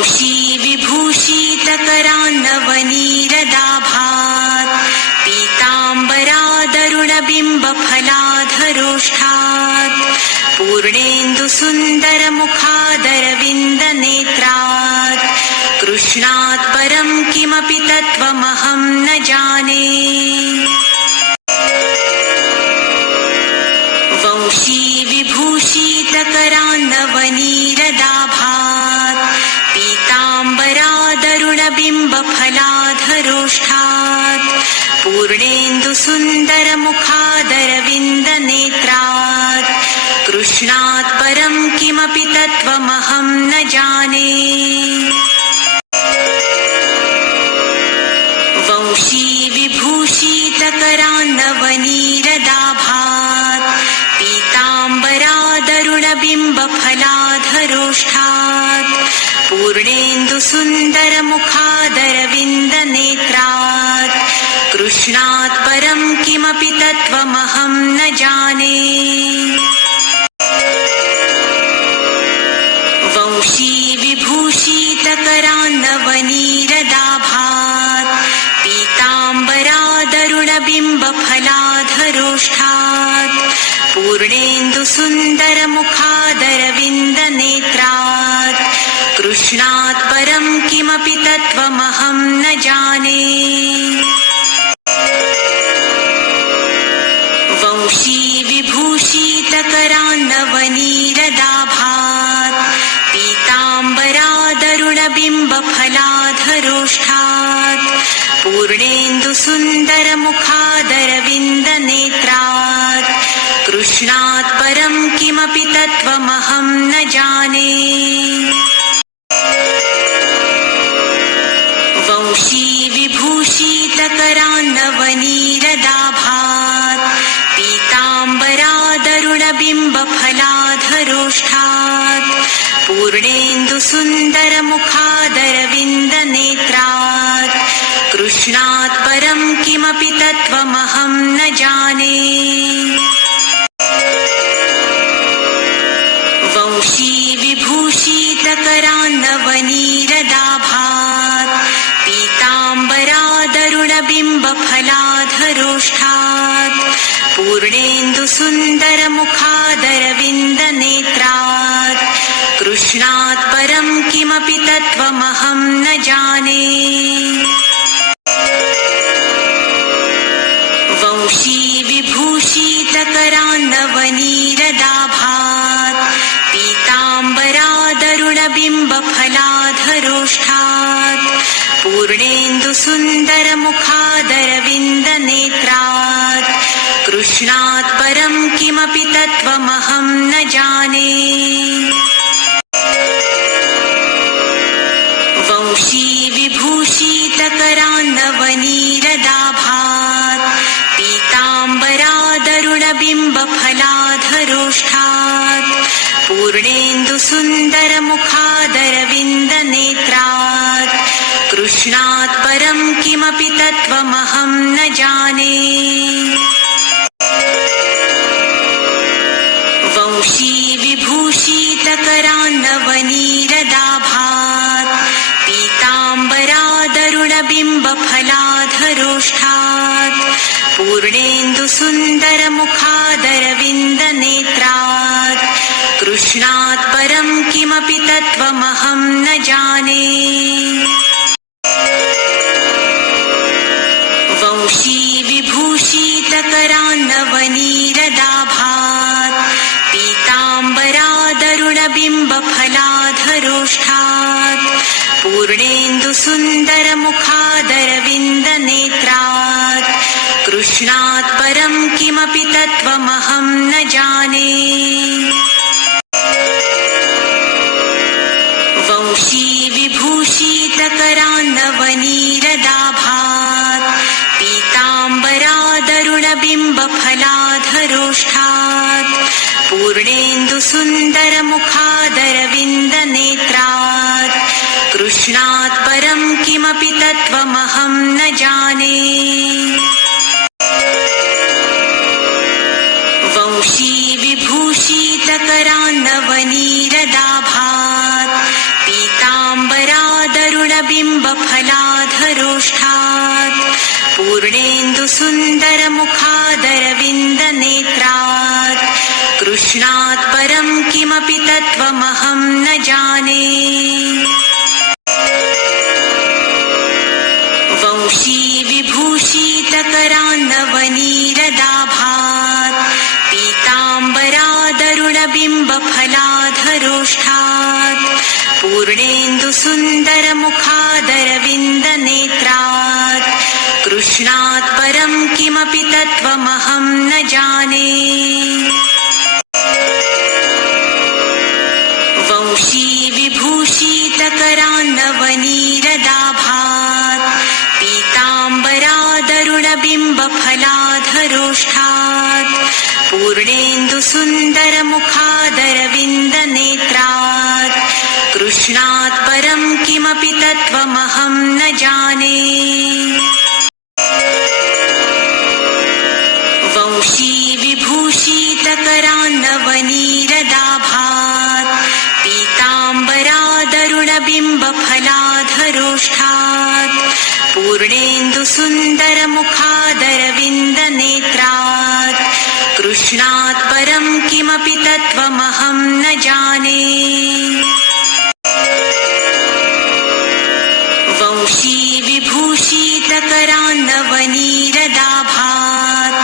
वंशी विभूषितकरान्नवनीरदाभात् पीताम्बरादरुणबिम्बफलाधरोष्ठात् पूर्णेन्दुसुन्दरमुखादरविन्दनेत्रात् कृष्णात् परं किमपि तत्त्वमहं न जाने। वंशी विभूषितकरान्नवनीरदाभात् पीताम्बरादरुणबिम्बफलाधरोष्ठात् पूर्णेन्दुसुन्दरमुखादरविन्दनेत्रात् कृष्णात् परं किमपि तत्त्वमहं न जाने। वंशी विभूषितकरान्नवनीरदाभात् पीताम्बरादरुणबिम्बफलाधरोष्ठात् पूर्णेन्दुसुन्दरमुखादरविन्दनेत्रात् कृष्णात् परं किमपि तत्त्वमहं न जाने। वंशी विभूषितकरान्नवनीरदाभात् पीताम्बरादरुणबिम्बफलाधरोष्ठात् पूर्णेन्दुसुन्दरमुखादरविन्दनेत्रात् कृष्णात् परं किमपि तत्त्वमहं न जाने। वंशी विभूषितकरान्नवनीरदाभात् पीताम्बरादरुणबिम्बफलाधरोष्ठात् पूर्णेन्दुसुन्दरमुखादरविन्दनेत्रात् कृष्णात् परं किमपि तत्त्वमहं न जाने। वंशी विभूषितकरान्नवनीरदाभात् पीताम्बरादरुणबिम्बफलाधरोष्ठात् पूर्णेन्दुसुन्दरमुखादरविन्दनेत्रात् कृष्णात् परं किमपि तत्त्वमहं न जाने। वंशी विभूषितकरान्नवनीरदाभात् पीताम्बरादरुणबिम्बफलाधरोष्ठात् पूर्णेन्दुसुन्दरमुखादरविन्दनेत्रात् कृष्णात् परं किमपि तत्त्वमहं न जाने। वंशी विभूषितकरान्नवनीरदाभात् पीताम्बरादरुणबिम्बफलाधरोष्ठात् पूर्णेन्दुसुन्दरमुखादरविन्दनेत्रात् कृष्णात् परं किमपि तत्त्वमहं न जाने। वंशी विभूषितकरान्नवनीरदाभात् पीताम्बरादरुणबिम्बफलाधरोष्ठात् पूर्णेन्दुसुन्दरमुखादरविन्दनेत्रात् कृष्णात् परं किमपि तत्त्वमहं न जाने। वंशी विभूषितकरान्नवनीरदाभात् पीताम्बरादरुणबिम्बफलाधरोष्ठात् पूर्णेन्दुसुन्दरमुखादरविन्दनेत्रात् कृष्णात् परं किमपि तत्त्वमहं न जाने। वंशी विभूषितकरान्नवनीरदाभात् पीताम्बरादरुणबिम्बफलाधरोष्ठात् पूर्णेन्दुसुन्दरमुखादरविन्दनेत्रात् कृष्णात् परं किमपि तत्त्वमहं न जाने। वंशी विभूषितकरान्नवनीरदाभात् पीताम्बरादरुणबिम्बफलाधरोष्ठात् पूर्णेन्दुसुन्दरमुखादरविन्दनेत्रात् कृष्णात् परं किमपि तत्त्वमहं न जाने। वंशी विभूषितकरान्नवनीरदाभात् पीताम्बरा पूर्णेन्दुसुन्दरमुखादरविन्दनेत्रात् पूर्णेन्दुसुन्दरमुखादरविन्दनेत्रात् कृष्णात् परं किमपि तत्त्वमहं न जाने वंशी विभूषितकरान्नवनीरदाभात् पीताम्बरादरुणबिम्बफलाधरोष्ठात् पूर्णेन्दुसुन्दरमुखादरविन्दनेत्रात् कृष्णात् परं किमपि तत्त्वमहं न जाने वंशी विभूषितकरान्नवनीरदाभात् पीताम्बरादरुणबिम्बफलाधरोष्ठात् पूर्णेन्दुसुन्दरमुखादरविन्दनेत्रात् कृष्णात् परं किमपि तत्त्वमहं न जाने वंशी विभूषितकरान्नवनीरदाभात् पीताम्बरादरुणबिम्बफलाधरोष्ठात् पूर्णेन्दुसुन्दरमुखादरविन्दनेत्रात् कृष्णात् परं किमपि तत्त्वमहं न जाने वंशी विभूषितकरान्नवनीरदाभात्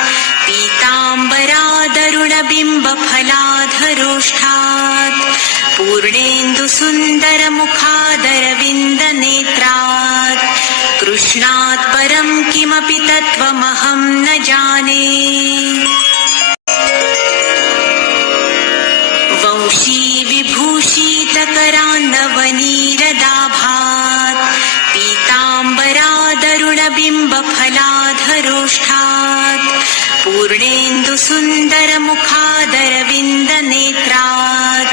पीताम्बरादरुणबिम्बफलाधरोष्ठात् पूर्णेन्दुसुन्दरमुखादरविन्दनेत्रात् कृष्णात् परं किमपि तत्त्वमहं न जाने वंशी विभूषितकरान्नवनीरदाभात् पीताम्बरादरुणबिम्बफलाधरोष्ठात् पूर्णेन्दुसुन्दरमुखादरविन्दनेत्रात्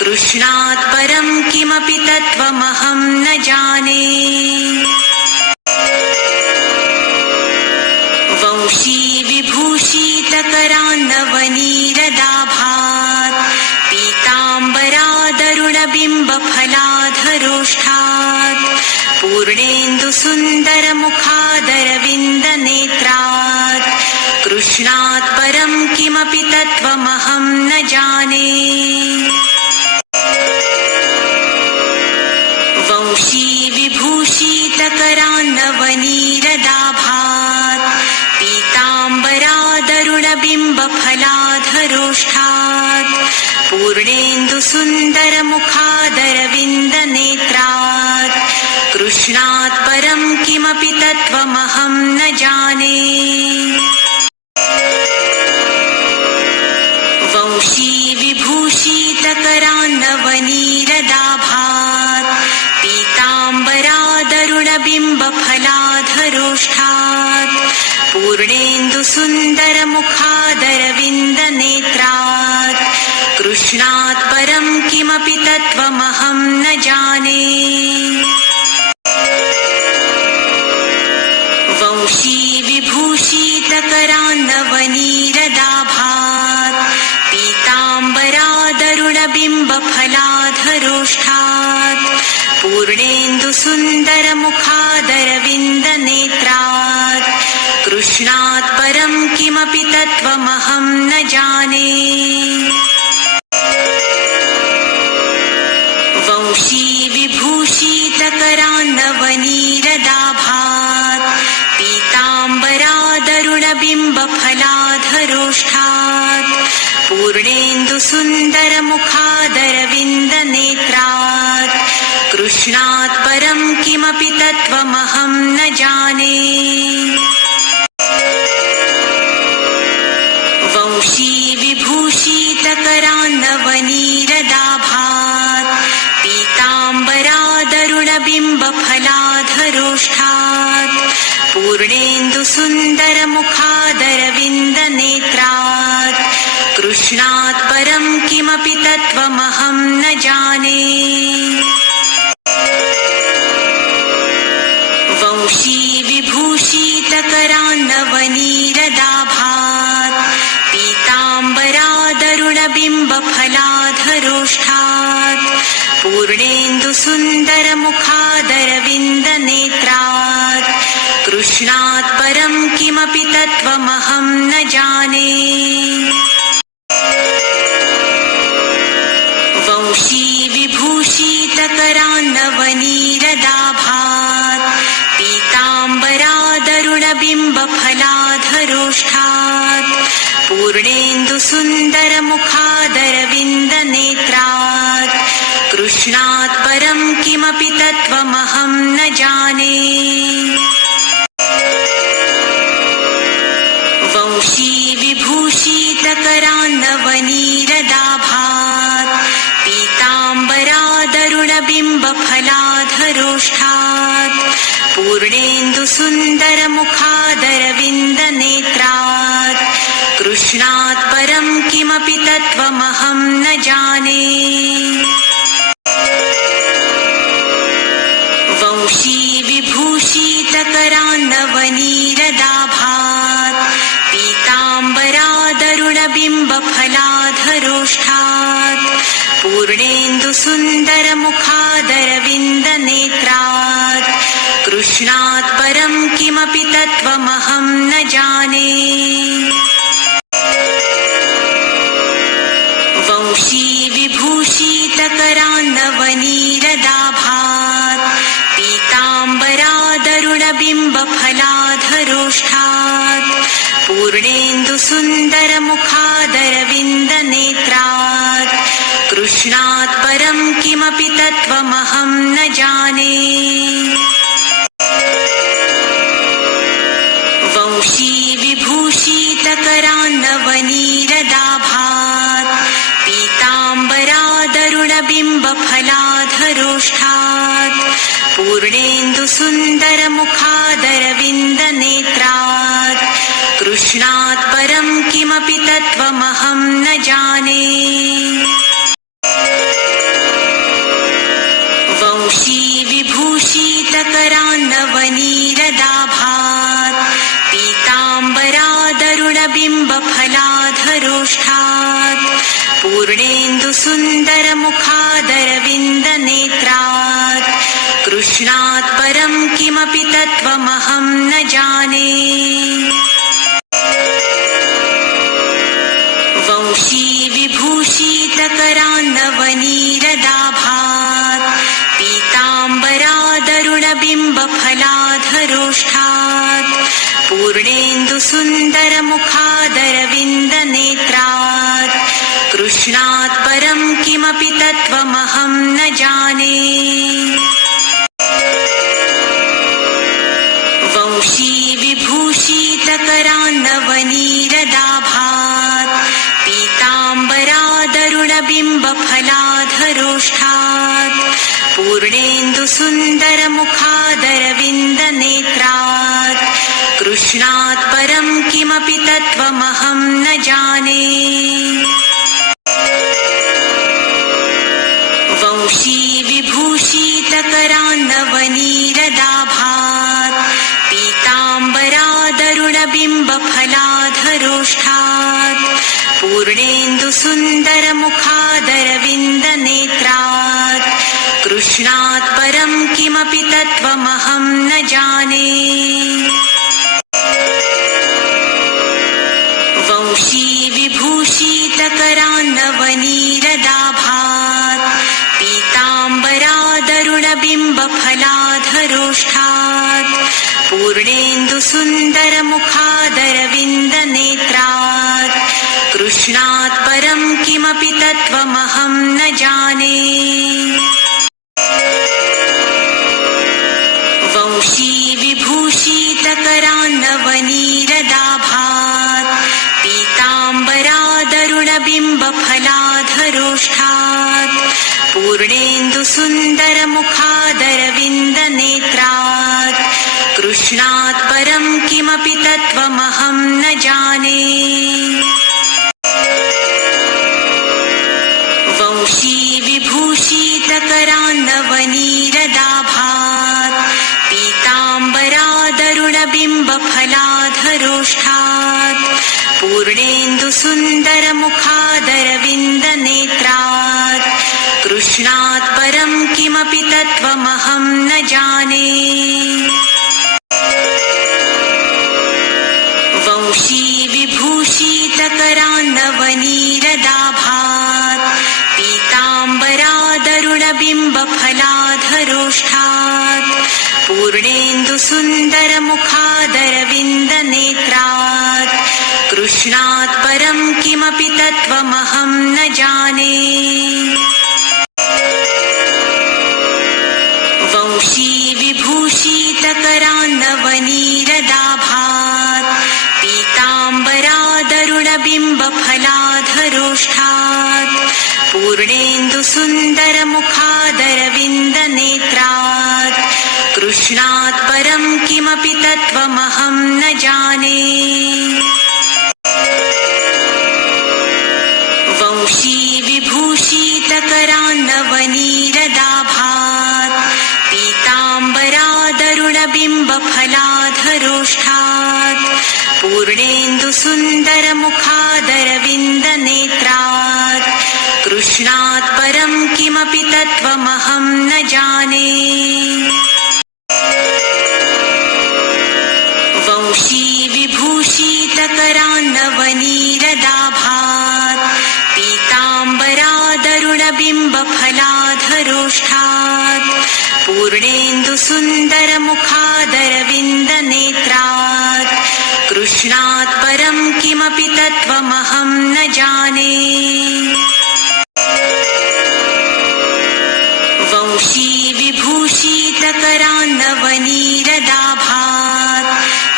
कृष्णात् परं किमपि तत्त्वमहं न जाने वंशी विभूषितकरान्नवनीरदाभात् पीताम्बरादरुणबिम्बफलाधरोष्ठात् पूर्णेन्दुसुन्दरमुखादरविन्दनेत्रात् कृष्णात् परं किमपि तत्त्वमहं न जाने वंशी विभूषितकरान्नवनीरदाभात् पीताम्बरादरुणबिम्बफलाधरोष्ठात् पूर्णेन्दुसुन्दरमुखादरविन्दनेत्रात् कृष्णात् परं किमपि तत्त्वमहं न जाने वंशी विभूषितकरान्नवनीरदाभात् पीताम्बरादरुणबिम्बफलाधरोष्ठात् पूर्णेन्दुसुन्दरमुखादरविन्दनेत्रात् कृष्णात् परं किमपि तत्त्वमहं न जाने वंशी विभूषितकरान्नवनीरदाभात् पीताम्बरादरुणबिम्बफलाधरोष्ठात् पूर्णेन्दुसुन्दरमुखादरविन्दनेत्रात् कृष्णात् परं किमपि तत्त्वमहं न जाने वंशी विभूषितकरान्नवनीरदाभात् पीताम्बरादरुणबिम्बफलाधरोष्ठात् पूर्णेन्दुसुन्दरमुखादरविन्दनेत्रात् कृष्णात् परं किमपि तत्त्वमहं न जाने वंशी विभूषितकरान्नवनीरदाभात् पीताम्बरादरुणबिम्बफलाधरोष्ठात् पूर्णेन्दुसुन्दरमुखादरविन्दनेत्रात् कृष्णात् परं किमपि तत्त्वमहं न जाने वंशी विभूषितकरान्नवनीरदाभात् पीताम्बरादरुणबिम्बफलाधरोष्ठात् पूर्णेन्दुसुन्दरमुखादरविन्दनेत्रात् कृष्णात् परं किमपि तत्त्वमहं न जाने वंशीविभूषितकरान्नवनीरदाभात् पीताम्बरादरुणबिम्बफलाधरोष्ठात् पूर्णेन्दुसुन्दरमुखादरविन्दनेत्रात् कृष्णात् परं किमपि तत्त्वमहं न जाने वंशीविभूषितकरान्नवनीरदाभात् पीताम्बरादरुणबिम्बफलाधरोष्ठात् पूर्णेन्दुसुन्दरमुखादरविन्दनेत्रात् कृष्णात् परं किमपि तत्त्वमहं न जाने वंशीविभूषितकरान्नवनीरदाभात् पीताम्बरादरुणबिम्बफलाधरोष्ठात् पूर्णेन्दुसुन्दरमुखादरविन्दनेत्रात् कृष्णात् परं किमपि तत्त्वमहं न जाने वंशीविभूषितकरान्नवनीरदाभात् पीताम्बरादरुणबिम्बफलाधरोष्ठात् पूर्णेन्दुसुन्दरमुखादरविन्दनेत्रात् कृष्णात् परं किमपि तत्त्वमहं न जाने वंशीविभूषितकरान्नवनीरदाभात् पीताम्बरादरुणबिम्बफलाधरोष्ठात् पूर्णेन्दुसुन्दरमुखादरविन्दनेत्रात् कृष्णात् परं किमपि तत्त्वमहं न जाने वंशीविभूषितकरान्नवनीरदाभात् पीताम्बरादरुणबिम्बफलाधरोष्ठात् पूर्णेन्दुसुन्दरमुखादरविन्दनेत्रात् कृष्णात् परं किमपि तत्त्वमहं न जाने वंशीविभूषितकरान्नवनीरदाभात् पीताम्बरादरुणबिम्बफलाधरोष्ठात् पूर्णेन्दुसुन्दरमुखादरविन्दनेत्रात् कृष्णात् परं किमपि तत्त्वमहं न जाने वंशीविभूषितकरान्नवनीरदाभात् पीताम्बरादरुणबिम्बफलाधरोष्ठात् पूर्णेन्दुसुन्दरमुखादरविन्दनेत्रात् कृष्णात् परं किमपि तत्त्वमहं न जाने वंशीविभूषितकरान्नवनीरदाभात् पीताम्बरादरुणबिम्बफलाधरोष्ठात् पूर्णेन्दुसुन्दरमुखादरविन्दनेत्रात् कृष्णात् परं किमपि तत्त्वमहं न जाने वंशीविभूषितकरान्नवनीरदाभात् पीताम्बरादरुणबिम्बफलाधरोष्ठात् पूर्णेन्दुसुन्दरमुखादरविन्दनेत्रात् कृष्णात् परं किमपि तत्त्वमहं न जाने वंशीविभूषितकरान्नवनीरदाभात् पीताम्बरादरुणबिम्बफलाधरोष्ठात् पूर्णेन्दुसुन्दरमुखादरविन्दनेत्रात् कृष्णात् परं किमपि तत्त्वमहं न जाने वंशीविभूषितकरान्नवनीरदाभात् पीताम्बरादरुणबिम्बफलाधरोष्ठात् पूर्णेन्दुसुन्दरमुखादरविन्दनेत्रात् कृष्णात् परं किमपि तत्त्वमहं न जाने वंशी विभूषितकरान्नवनीरदाभात् पीताम्बरादरुणबिम्बफलाधरोष्ठात् पूर्णेन्दुसुन्दरमुखादरविन्दनेत्रात् कृष्णात् परं किमपि तत्त्वमहं न जाने वंशी विभूषितकरान्नवनीरदाभात् पीताम्बरादरुणबिम्बफलाधरोष्ठात् पूर्णेन्दुसुन्दरमुखादरविन्दनेत्रात् कृष्णात् परं किमपि तत्त्वमहं न जाने वंशी विभूषितकरान्नवनीरदाभात् पीताम्बरादरुणबिम्बफलाधरोष्ठात् पूर्णेन्दुसुन्दरमुखादरविन्दनेत्रात् कृष्णात् परं किमपि तत्त्वमहं न जाने वंशी विभूषितकरान्नवनीरदाभात् पीताम्बरादरुणबिम्बफलाधरोष्ठात् पूर्णेन्दुसुन्दरमुखादरविन्दनेत्रात् कृष्णात् परं किमपि तत्त्वमहं न जाने वंशी विभूषितकरान्नवनीरदाभात्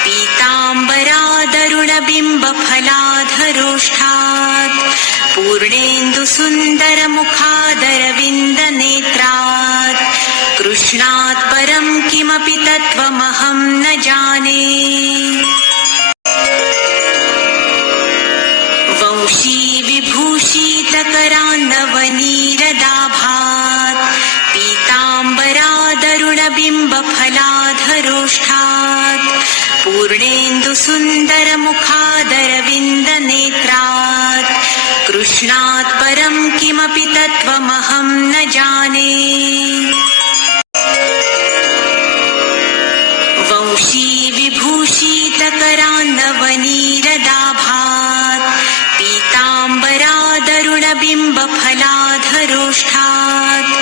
पीताम्बरादरुणबिम्बफलाधरोष्ठात् पूर्णेन्दुसुन्दरमुखादरविन्दनेत्रात् कृष्णात् परं किमपि तत्त्वमहं न जाने वंशी विभूषितकरान्नवनीरदाभात् पीताम्बरादरुणबिम्बफलाधरोष्ठात् पूर्णेन्दुसुन्दरमुखादरविन्दनेत्रात् कृष्णात् परं किमपि तत्त्वमहं न जाने वंशी विभूषितकरान्नवनीरदाभात् पीताम्बरादरुणबिम्बफलाधरोष्ठात्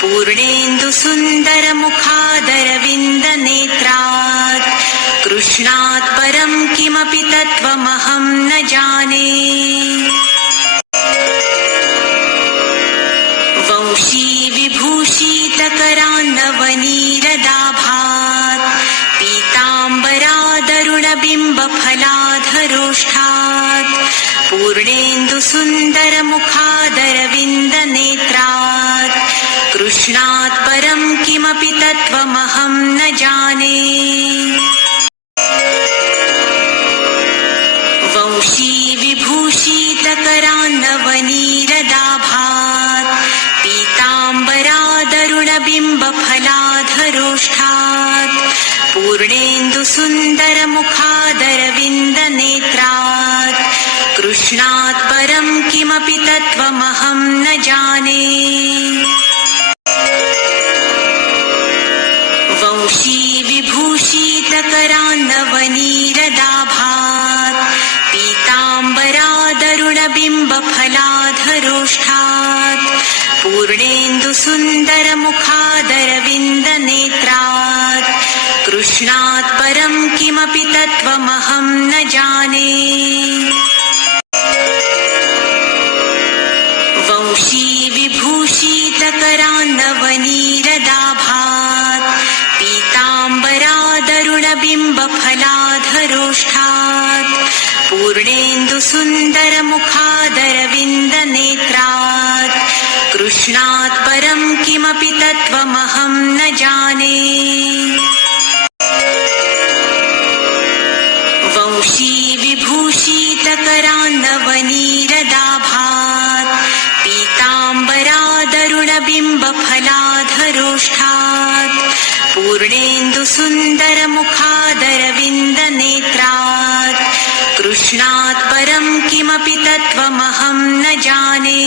पूर्णेन्दुसुन्दरमुखादरविन्दनेत्रात् कृष्णात् परं किमपि तत्त्वमहं न जाने वंशी विभूषितकरान्नवनीरदाभात् पीताम्बरादरुणबिम्बफलाधरोष्ठात् पूर्णेन्दुसुन्दरमुखादरविन्दनेत्रात् कृष्णात् परं किमपि तत्त्वमहं न जाने वंशी विभूषितकरान्नवनीरदाभात् पीताम्बरादरुणबिम्बफलाधरोष्ठात् पूर्णेन्दुसुन्दरमुखादरविन्दनेत्रात् कृष्णात् परं किमपि तत्त्वमहं न जाने वंशी विभूषितकरान्नवनीरदाभात् पीताम्बरादरुणबिम्बफलाधरोष्ठात् पूर्णेन्दुसुन्दरमुखादरविन्दनेत्रात् कृष्णात् परं किमपि तत्त्वमहं न जाने वंशी विभूषितकरान्नवनीरदाभात् पीताम्बरादरुणबिम्बफलाधरोष्ठात् पूर्णेन्दुसुन्दरमुखादरविन्दनेत्रात् कृष्णात् परं किमपि तत्त्वमहं न जाने वंशी विभूषितकरान्नवनीरदाभात् पीताम्बरादरुणबिम्बफलाधरोष्ठात् पूर्णेन्दुसुन्दरमुखादरविन्दनेत्रात् कृष्णात् परं किमपि तत्त्वमहं न जाने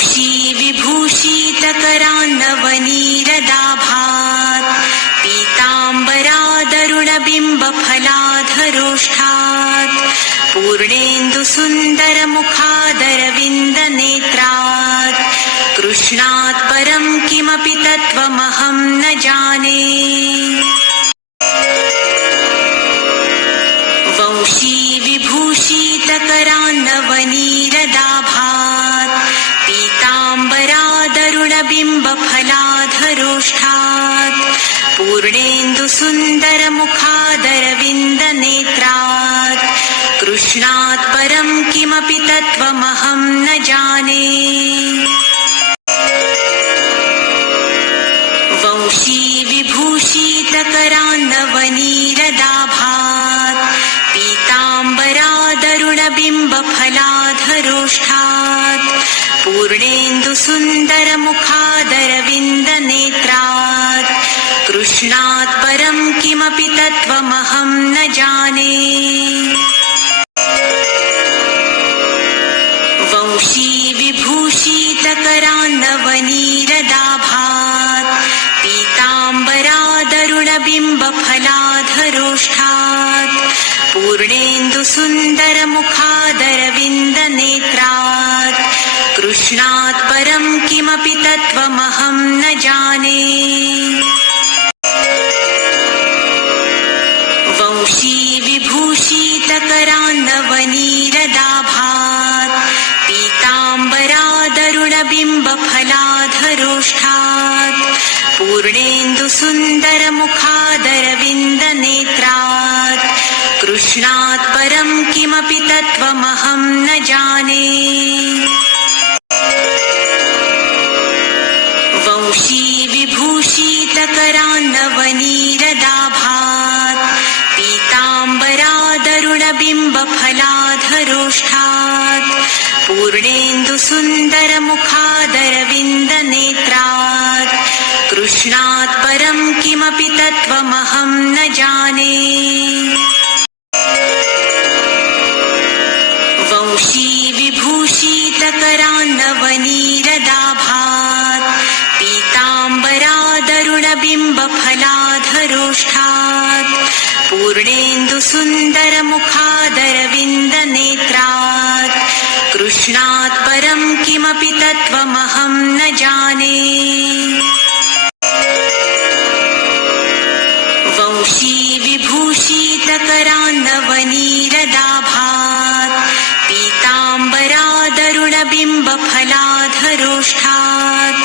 वंशी विभूषितकरान्नवनीरदाभात् पीताम्बरादरुणबिम्बफलाधरोष्ठात् पूर्णेन्दुसुन्दरमुखादरविन्दनेत्रात् कृष्णात् परं किमपि तत्त्वमहं न जाने। वंशी विभूषितकरान्नवनीरदाभात् पीताम्बरादरुणबिम्बफलाधरोष्ठात् पूर्णेन्दुसुन्दरमुखादरविन्दनेत्रात् कृष्णात् परं किमपि तत्त्वमहं न जाने। वंशी विभूषितकरान्नवनीरदाभात् पीताम्बरादरुणबिम्बफलाधरोष्ठात् पूर्णेन्दुसुन्दरमुखादरविन्दनेत्रात् कृष्णात् परं किमपि तत्त्वमहं न जाने। वंशी विभूषितकरान्नवनीरदाभात् पीताम्बरादरुणबिम्बफलाधरोष्ठात् पूर्णेन्दुसुन्दरमुखादरविन्दनेत्रात् कृष्णात् परं किमपि तत्त्वमहं न जाने। वंशी विभूषितकरान्नवनीरदाभात् पीताम्बरादरुणबिम्बफलाधरोष्ठात् पूर्णेन्दुसुन्दरमुखादरविन्दनेत्रात् कृष्णात् परं किमपि तत्त्वमहं न जाने। वंशी विभूषितकरान्नवनीरदाभात् पीताम्बरादरुणबिम्बफलाधरोष्ठात् पूर्णेन्दुसुन्दरमुखादरविन्दनेत्रात् कृष्णात् परं किमपि तत्त्वमहं न जाने। वंशी विभूषितकरान्नवनीरदाभात् पीताम्बरादरुणबिम्बफलाधरोष्ठात् पूर्णेन्दुसुन्दरमुखादरविन्दनेत्रात् कृष्णात् परं किमपि तत्त्वमहं न जाने। वंशी विभूषितकरान्नवनीरदाभात् पीताम्बरादरुणबिम्बफलाधरोष्ठात्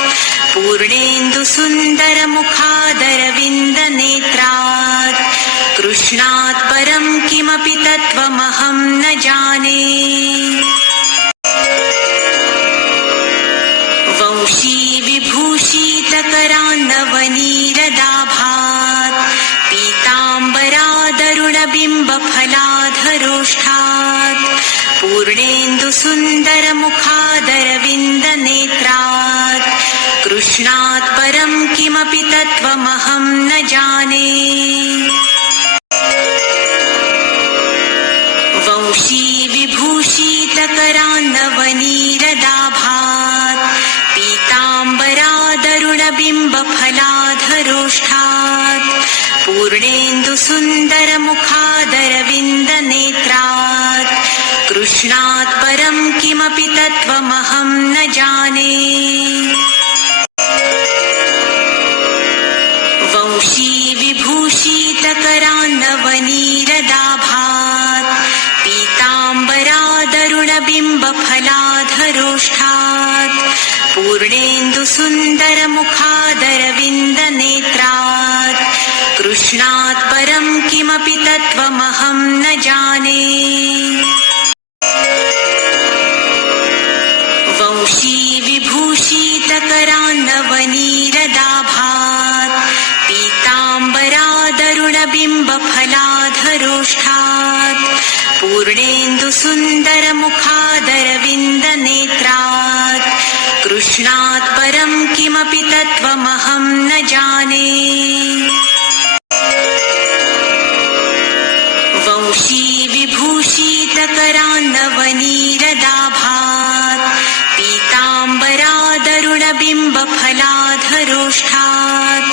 पूर्णेन्दुसुन्दरमुखादरविन्दनेत्रात् कृष्णात् परं किमपि तत्त्वमहं न जाने। वंशी विभूषितकरान्नवनीरदाभात् पीताम्बरादरुणबिम्बफलाधरोष्ठात् पूर्णेन्दुसुन्दरमुखादरविन्दनेत्रात् कृष्णात् परं किमपि तत्त्वमहं न जाने। वंशी विभूषितकरान्नवनीरदाभात् पीताम्बरादरुणबिम्बफलाधरोष्ठात् पूर्णेन्दुसुन्दरमुखादरविन्दनेत्रात् कृष्णात् परं किमपि तत्त्वमहं न जाने। वंशी विभूषितकरान्नवनीरदाभात् पीताम्बरादरुणबिम्बफलाधरोष्ठात् पूर्णेन्दुसुन्दरमुखादरविन्दनेत्रात् कृष्णात् परं किमपि तत्त्वमहं न जाने। वंशी विभूषितकरान्नवनीरदाभात् पीताम्बरादरुणबिम्बफलाधरोष्ठात् पूर्णेन्दुसुन्दरमुखादरविन्दनेत्रात् कृष्णात् परं किमपि तत्त्वमहं न जाने। वंशी विभूषितकरान्नवनीरदाभात् पीताम्बरा तरुणबिम्बफलाधरोष्ठात्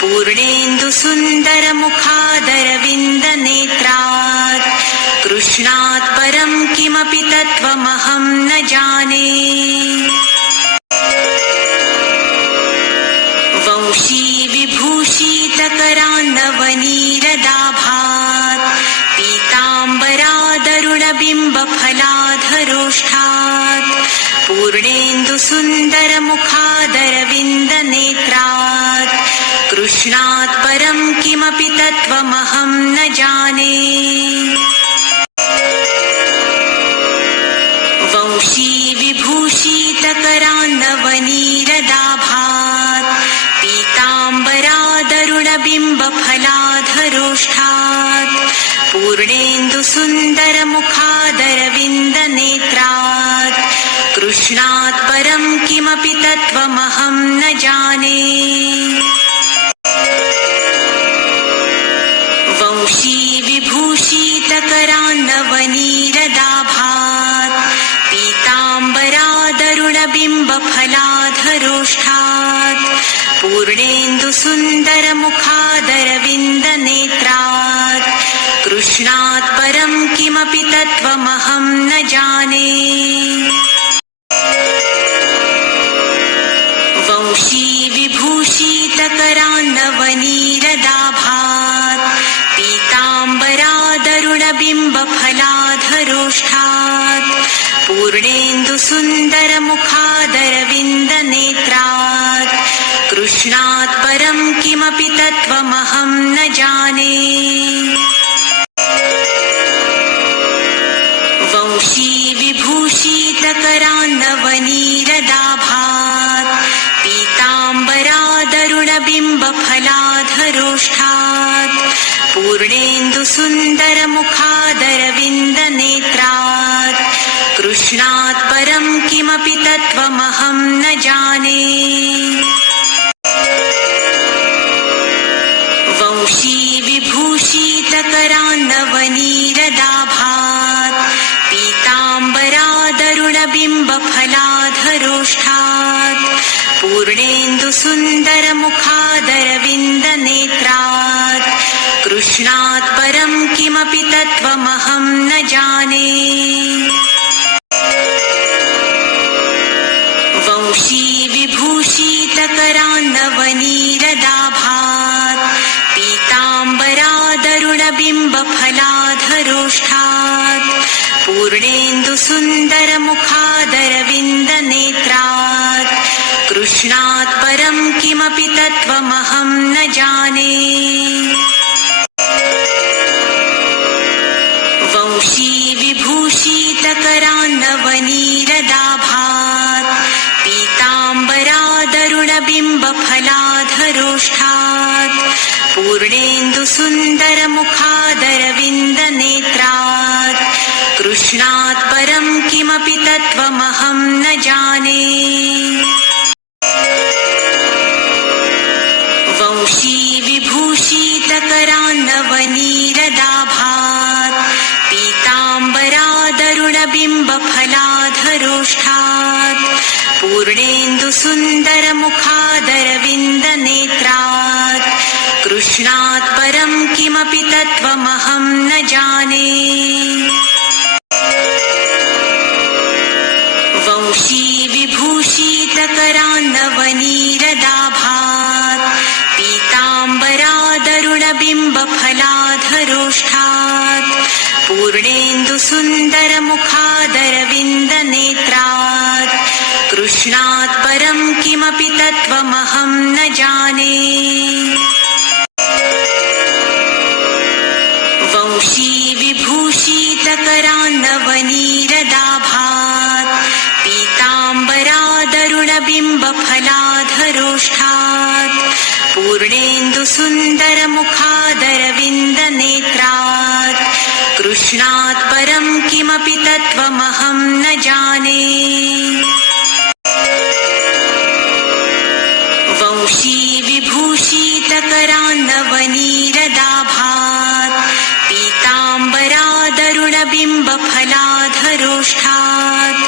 पूर्णेन्दुसुन्दरमुखादरविन्दनेत्रात् कृष्णात् परं किमपि तत्त्वमहं न जाने। वंशी विभूषितकरान्नवनीरदाभात् पीताम्बरादरुणबिम्बफलाधरोष्ठात् पूर्णेन्दुसुन्दरमुखादरविन्दनेत्रात् कृष्णात् परं किमपि तत्त्वमहं न जाने। वंशी विभूषितकरान्नवनीरदाभात् पीताम्बरादरुणबिम्बफलाधरोष्ठात् पूर्णेन्दुसुन्दरमुखादरविन्दनेत्रात् कृष्णात् परं किमपि तत्त्वमहं न जाने। वंशी विभूषितकरान्नवनीरदाभात् पीताम्बरादरुणबिम्बफलाधरोष्ठात् पूर्णेन्दुसुन्दरमुखादरविन्दनेत्रात् कृष्णात् परं किमपि तत्त्वमहं न जाने। वंशी विभूषितकरान्नवनीरदाभात् पीताम्बरादरुणबिम्बफलाधरोष्ठात् पूर्णेन्दुसुन्दरमुखादरविन्दनेत्रात् कृष्णात् परं किमपि तत्त्वमहं न जाने। वंशी विभूषितकरान्नवनीरदाभात् पीताम्बरादरुणबिम्बफलाधरोष्ठात् पूर्णेन्दुसुन्दरमुखादरविन्दनेत्रात् कृष्णात् परं किमपि तत्त्वमहं न जाने। वंशी विभूषितकरान्नवनीरदाभात् पीताम्बरादरुणबिम्बफलाधरोष्ठात् पूर्णेन्दुसुन्दरमुखादरविन्दनेत्रात् कृष्णात् परं किमपि तत्त्वमहं न जाने। वंशी विभूषितकरान्नवनीरदाभात् पीताम्बरादरुणबिम्बफलाधरोष्ठात् पूर्णेन्दुसुन्दरमुखादरविन्दनेत्रात् कृष्णात् परं किमपि तत्त्वमहं न जाने। वंशी विभूषितकरान्नवनीरदाभात् पीताम्बरादरुणबिम्बफलाधरोष्ठात् पूर्णेन्दुसुन्दरमुखादरविन्दनेत्रात् कृष्णात् परं किमपि तत्त्वमहं न जाने। वंशी विभूषितकरान्नवनीरदाभात् पीताम्बरादरुणबिम्बफलाधरोष्ठात् पूर्णेन्दुसुन्दरमुखादरविन्दनेत्रात् कृष्णात् परं किमपि तत्त्वमहं न जाने। वंशी विभूषितकरान्नवनीरदाभात् पीताम्बरादरुणबिम्बफलाधरोष्ठात् पूर्णेन्दुसुन्दरमुखादरविन्दनेत्रात् कृष्णात् परं किमपि तत्त्वमहं न जाने। वंशी विभूषितकरान्नवनीरदाभात् पीताम्बरादरुणबिम्बफलाधरोष्ठात् पूर्णेन्दुसुन्दरमुखादरविन्दनेत्रात् कृष्णात् परं किमपि तत्त्वमहं न जाने। वंशी विभूषितकरान्नवनीरदाभात् पीताम्बरादरुणबिम्बफलाधरोष्ठात्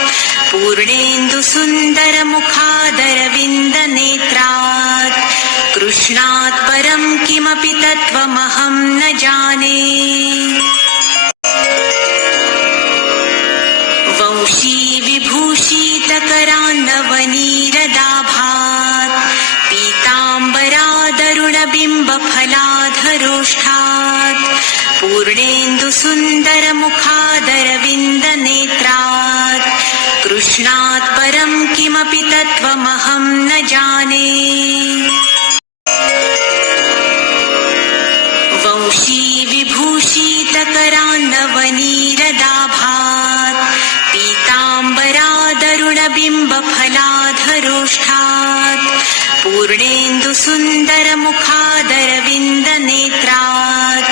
पूर्णेन्दुसुन्दरमुखादरविन्दनेत्रात् कृष्णात् परं किमपि तत्त्वमहं न जाने वंशी विभूषितकरान्नवनीरदाभात् पीताम्बरादरुणबिम्बफलाधरोष्ठात् पूर्णेन्दुसुन्दरमुखादरविन्दनेत्रात् कृष्णात् परं किमपि तत्त्वमहं न जाने वंशी विभूषितकरान्नवनीरदाभात् पीताम्बरादरुणबिम्बफलाधरोष्ठात् पूर्णेन्दुसुन्दरमुखादरविन्दनेत्रात्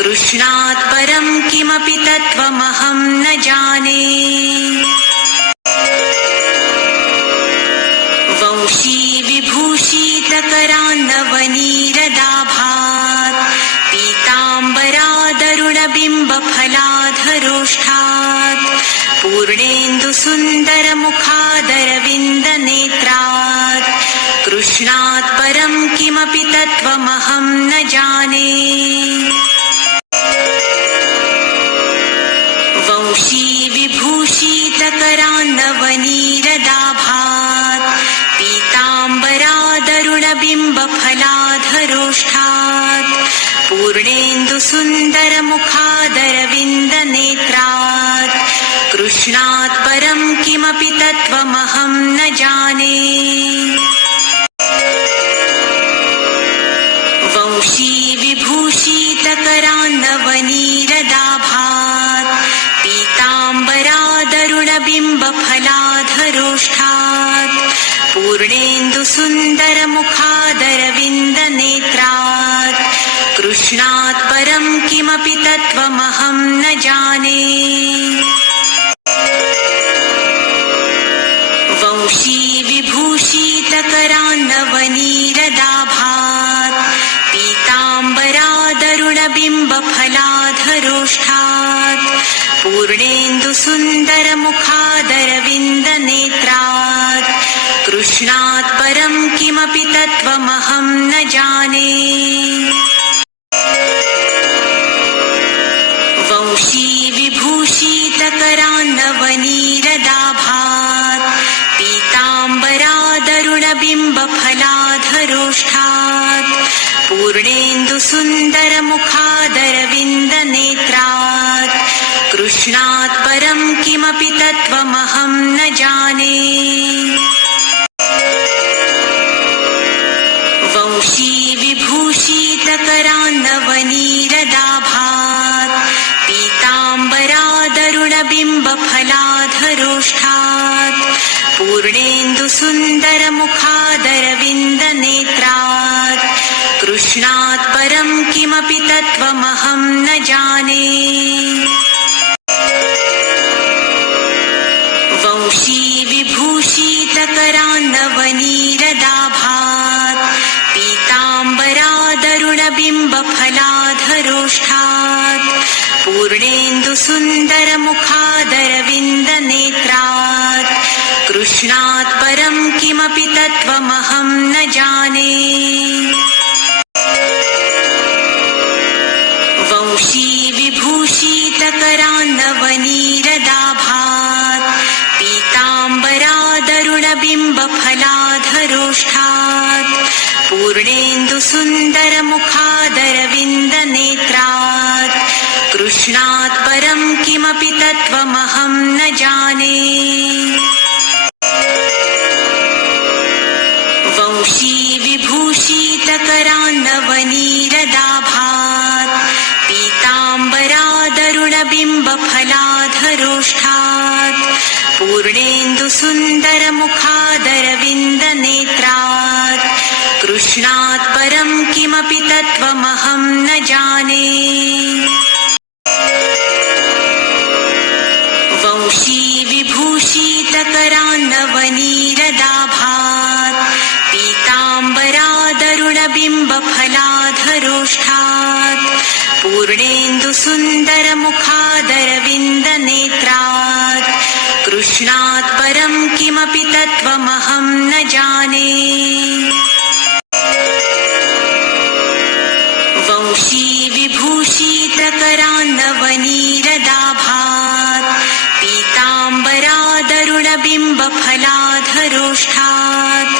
कृष्णात् परं किमपि तत्त्वमहं न जाने वंशी विभूषितकरान्नवनीरदाभात् पीताम्बरादरुणबिम्बफलाधरोष्ठात् पूर्णेन्दुसुन्दरमुखादरविन्दनेत्रात् कृष्णात् परं किमपि तत्त्वमहं न जाने वंशी विभूषितकरान्नवनीरदाभात् पीताम्बरादरुणबिम्बफलाधरोष्ठात् पूर्णेन्दुसुन्दरमुखादरविन्दनेत्रात् कृष्णात् परं किमपि तत्त्वमहं न जाने वंशी विभूषितकरान्नवनीरदाभात् पीताम्बरादरुणबिम्बफलाधरोष्ठात् पूर्णेन्दुसुन्दरमुखादरविन्दनेत्रात् कृष्णात् परं किमपि तत्त्वमहं न जाने वंशी विभूषितकरान्नवनीरदाभात् पीताम्बरादरुणबिम्बफलाधरोष्ठात् पूर्णेन्दुसुन्दरमुखादरविन्दनेत्रात् कृष्णात् परं किमपि तत्त्वमहं न जाने वंशी विभूषितकरान्नवनीरदाभात् पीताम्बरादरुणबिम्बफलाधरोष्ठात् पूर्णेन्दुसुन्दरमुखादरविन्दनेत्रात् कृष्णात् परं किमपि तत्त्वमहं न जाने वंशी विभूषितकरान्नवनीरदाभात् पीताम्बरादरुणबिम्बफलाधरोष्ठात् पूर्णेन्दुसुन्दरमुखादरविन्दनेत्रात् कृष्णात् परं किमपि तत्त्वमहं न जाने वंशी विभूषितकरान्नवनीरदाभात् पीताम्बरादरुणबिम्बफलाधरोष्ठात् पूर्णेन्दुसुन्दरमुखादरविन्दनेत्रात् कृष्णात् परं किमपि तत्त्वमहं न जाने वंशी विभूषितकरान्नवनीरदाभात् पीताम्बरादरुणबिम्बफलाधरोष्ठात् पूर्णेन्दुसुन्दरमुखादरविन्दनेत्रात् कृष्णात् परं किमपि तत्त्वमहं न जाने वंशी विभूषितकरान्नवनीरदाभात् पीताम्बरादरुणबिम्बफलाधरोष्ठात् पूर्णेन्दुसुन्दरमुखादरविन्दनेत्रात् कृष्णात् परं किमपि तत्त्वमहं न जाने वंशी विभूषितकरान्नवनीरदाभात् पीताम्बरादरुणबिम्बफलाधरोष्ठात् पूर्णेन्दुसुन्दरमुखादरविन्दनेत्रात् कृष्णात् परं किमपि तत्त्वमहं न जाने। वंशी विभूषितकरान्नवनीरदाभात् पीताम्बरादरुणबिम्बफलाधरोष्ठात्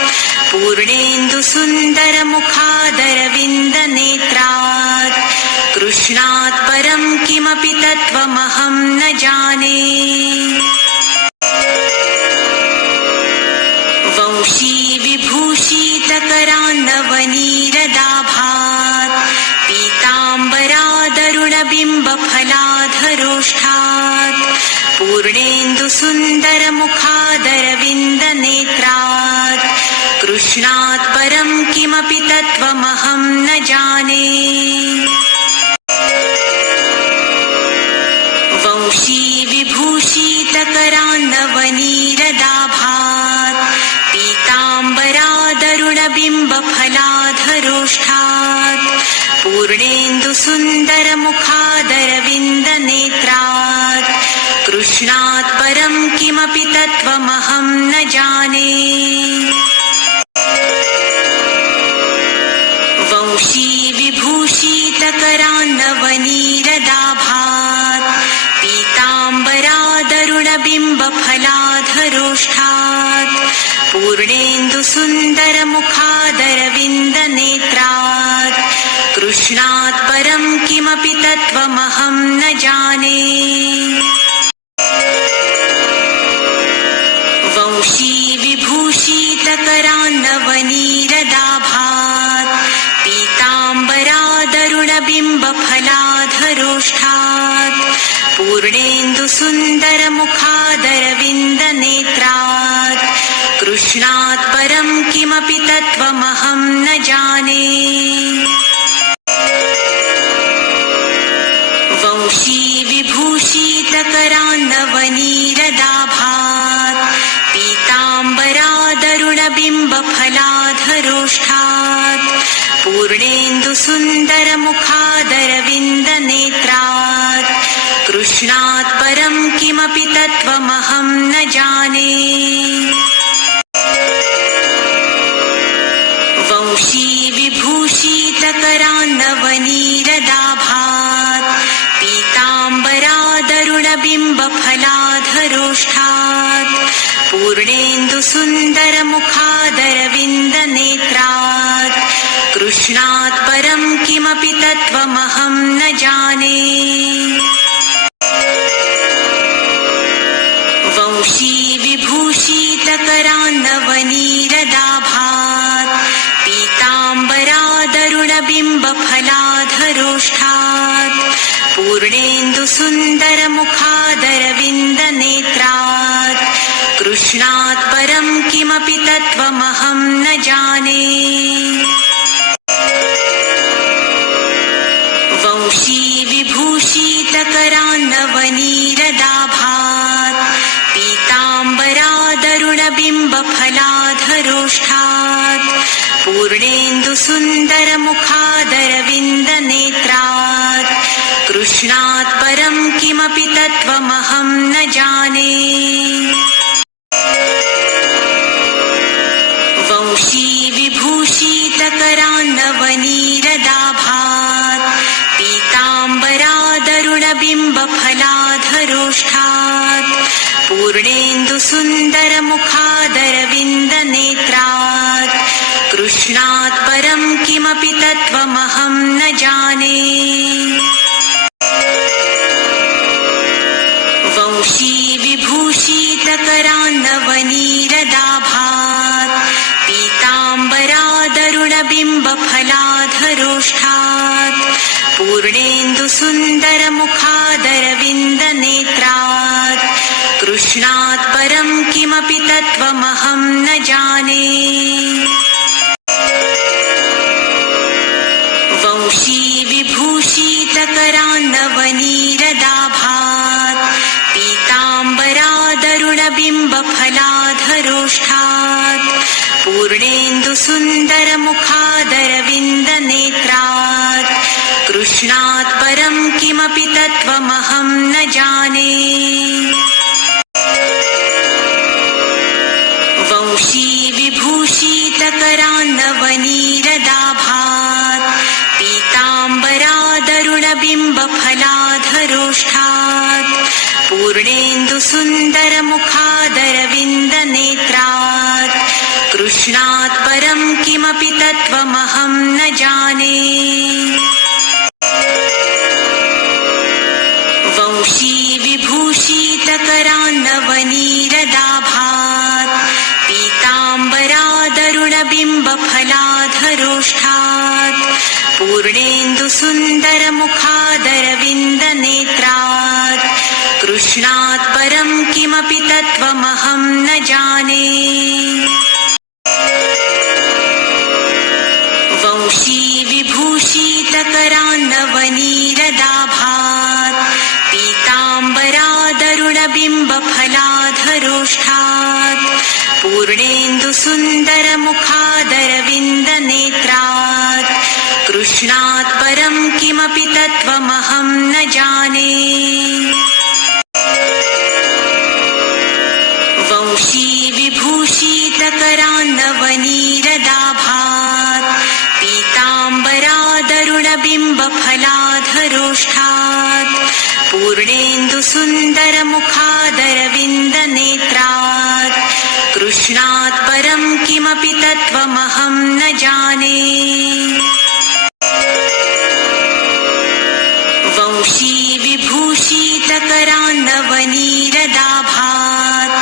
पूर्णेन्दुसुन्दरमुखादरविन्दनेत्रात् कृष्णात् परं किमपि तत्त्वमहं न जाने। वंशी विभूषितकरान्नवनीरदाभात् पीताम्बरादरुणबिम्बफलाधरोष्ठात् पूर्णेन्दुसुन्दरमुखादरविन्दनेत्रात् कृष्णात् परं किमपि तत्त्वमहं न जाने। वंशी विभूषितकरान्नवनीरदाभात् पीताम्बरादरुणबिम्बफलाधरोष्ठात् पूर्णेन्दुसुन्दरमुखादरविन्दनेत्रात् कृष्णात् परं किमपि तत्त्वमहं न जाने। वंशी विभूषितकरान्नवनीरदाभात् पीताम्बरादरुणबिम्बफलाधरोष्ठात् पूर्णेन्दुसुन्दरमुखादरविन्दनेत्रात् कृष्णात् परं किमपि तत्त्वमहं न जाने। वंशी विभूषितकरान्नवनीरदाभात् पीताम्बरादरुणबिम्बफलाधरोष्ठात् पूर्णेन्दुसुन्दरमुखादरविन्दनेत्रात् कृष्णात् परं किमपि तत्त्वमहं न जाने। वंशी विभूषितकरान्नवनीरदाभात् पीताम्बरादरुणबिम्बफलाधरोष्ठात् पूर्णेन्दुसुन्दरमुखादरविन्दनेत्रात् कृष्णात् परं किमपि तत्त्वमहं न जाने। वंशी विभूषितकरान्नवनीरदाभात् पीताम्बरादरुणबिम्बफलाधरोष्ठात् पूर्णेन्दुसुन्दरमुखादरविन्दनेत्रात् कृष्णात् परं किमपि तत्त्वमहं न जाने। वंशी विभूषितकरान्नवनीरदाभात् पीताम्बरादरुणबिम्बफलाधरोष्ठात् पूर्णेन्दुसुन्दरमुखादरविन्दनेत्रात् कृष्णात् परं किमपि तत्त्वमहं न जाने। वंशी विभूषितकरान्नवनीरदाभात् पीताम्बरादरुणबिम्बफलाधरोष्ठात् पूर्णेन्दुसुन्दरमुखादरविन्दनेत्रात् कृष्णात् परं किमपि तत्त्वमहं न जाने। वंशी विभूषितकरान्नवनीरदाभात् पीताम्बरादरुणबिम्बफलाधरोष्ठात् पूर्णेन्दुसुन्दरमुखादरविन्दनेत्रात् कृष्णात् परं किमपि तत्त्वमहं न जाने। वंशी विभूषितकरान्नवनीरदाभात् पीताम्बरादरुणबिम्बफलाधरोष्ठात् पूर्णेन्दुसुन्दरमुखादरविन्दनेत्रात् कृष्णात् परं किमपि तत्त्वमहं न जाने। वंशी विभूषितकरान्नवनीरदाभात् पीताम्बरादरुणबिम्बफलाधरोष्ठात् पूर्णेन्दुसुन्दरमुखादरविन्दनेत्रात् कृष्णात् परं किमपि तत्त्वमहं न जाने। वंशी विभूषितकरान्नवनीरदाभात् पीताम्बरादरुणबिम्बफलाधरोष्ठात् पूर्णेन्दुसुन्दरमुखादरविन्दनेत्रात् कृष्णात् परं किमपि तत्त्वमहं न जाने वंशी विभूषितकरान्नवनीरदाभात् पीताम्बरादरुणबिम्बफलाधरोष्ठात् पूर्णेन्दुसुन्दरमुखादरविन्दनेत्रात् कृष्णात् परं किमपि तत्त्वमहं न जाने वंशी विभूषितकरान्नवनीरदाभात् पीताम्बरादरुणबिम्बफलाधरोष्ठात् पूर्णेन्दुसुन्दरमुखादरविन्दनेत्रात् कृष्णात् परं किमपि तत्त्वमहं न जाने वंशी विभूषितकरान्नवनीरदाभात् पीताम्बरादरुणबिम्बफलाधरोष्ठात् पूर्णेन्दुसुन्दरमुखादरविन्दनेत्रात् कृष्णात् परं किमपि तत्त्वमहं न जाने वंशी विभूषितकरान्नवनीरदाभात्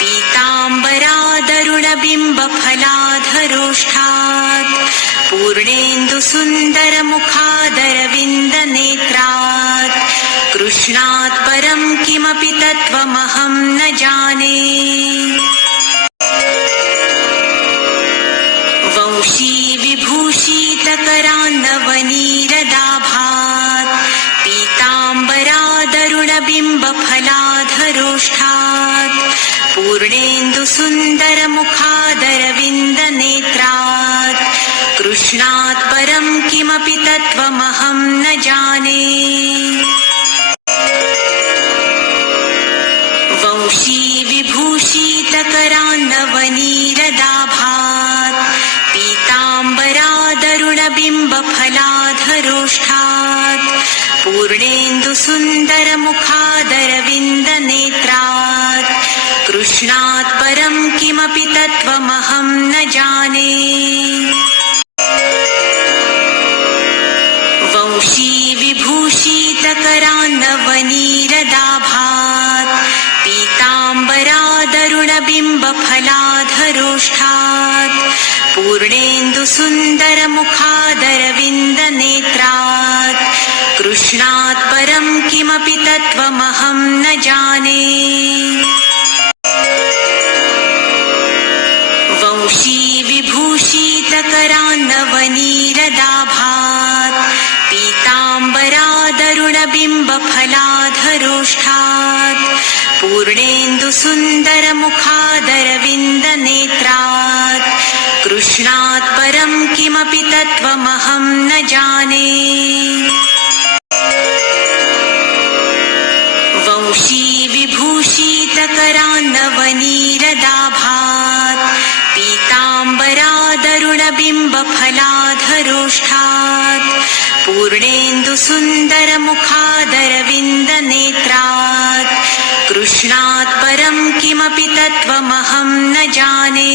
पीताम्बरादरुणबिम्बफलाधरोष्ठात् पूर्णेन्दुसुन्दरमुखादरविन्दनेत्रात् कृष्णात् परं किमपि तत्त्वमहं न जाने वंशी विभूषितकरान्नवनीरदाभात् पीताम्बरादरुणबिम्बफलाधरोष्ठात् पूर्णेन्दुसुन्दरमुखादरविन्दनेत्रात् कृष्णात् परं किमपि तत्त्वमहं न जाने वंशी विभूषितकरान्नवनीरदाभात् पीताम्बरादरुणबिम्बफलाधरोष्ठात् पूर्णेन्दुसुन्दरमुखादरविन्दनेत्रात् कृष्णात् परं किमपि तत्त्वमहं न जाने वंशी विभूषितकरान्नवनीरदाभात् पीताम्बरादरुणबिम्बफलाधरोष्ठात् पूर्णेन्दुसुन्दरमुखादरविन्दनेत्रात् कृष्णात् परं किमपि तत्त्वमहं न जाने वंशी विभूषितकरान्नवनीरदाभात् पीताम्बरादरुणबिम्बफलाधरोष्ठात् पूर्णेन्दुसुन्दरमुखादरविन्दनेत्रात् कृष्णात् परं किमपि तत्त्वमहं न जाने वंशी विभूषितकरान्नवनीरदाभात् पीताम्बरादरुणबिम्बफलाधरोष्ठात् पूर्णेन्दुसुन्दरमुखादरविन्दनेत्रात् कृष्णात् परं किमपि तत्त्वमहं न जाने